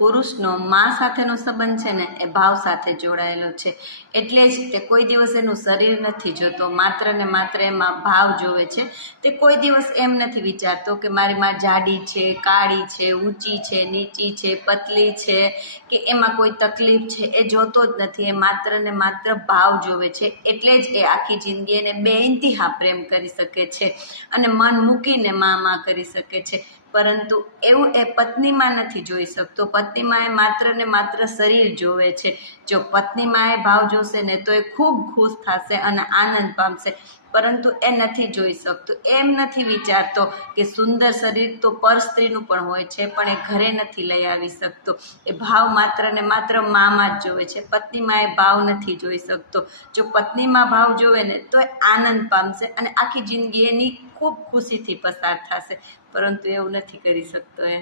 પુરુષનો માં સાથેનો સંબંધ છે ને એ ભાવ સાથે જોડાયેલો છે, એટલે જ તે કોઈ દિવસ એનું શરીર નથી જોતો, માત્ર ને માત્ર એમાં ભાવ જોવે છે। તે કોઈ દિવસ એમ નથી વિચારતો કે મારી માં જાડી છે, કાળી છે, ઊંચી છે, નીચી છે, પતલી છે કે એમાં કોઈ તકલીફ છે, એ જોતો જ નથી। એ માત્ર ને માત્ર ભાવ જોવે છે, એટલે જ એ આખી જિંદગી એને બેઇંતહા પ્રેમ કરી શકે છે અને મન મૂકીને માં કરી શકે છે। પરંતુ એવું એ પત્નીમાં નથી જોઈ શકતો। પત્નીમાં એ માત્ર ને માત્ર શરીર જોવે છે। જો પત્નીમાં એ ભાવ જોશે ને તો એ ખૂબ ખુશ થશે અને આનંદ પામશે, પરંતુ એ નથી જોઈ શકતો। એમ નથી વિચારતો કે સુંદર શરીર તો પર સ્ત્રીનું પણ હોય છે, પણ એ ઘરે નથી લઈ આવી શકતો। એ ભાવ માત્ર ને માત્ર મામાં જ જોવે છે, પત્નીમાં એ ભાવ નથી જોઈ શકતો। જો પત્નીમાં ભાવ જોવે ને તો એ આનંદ પામશે અને આખી જિંદગી એની ખૂબ ખુશીથી પસાર થશે, પરંતુ એવું નથી કરી શકતો એ।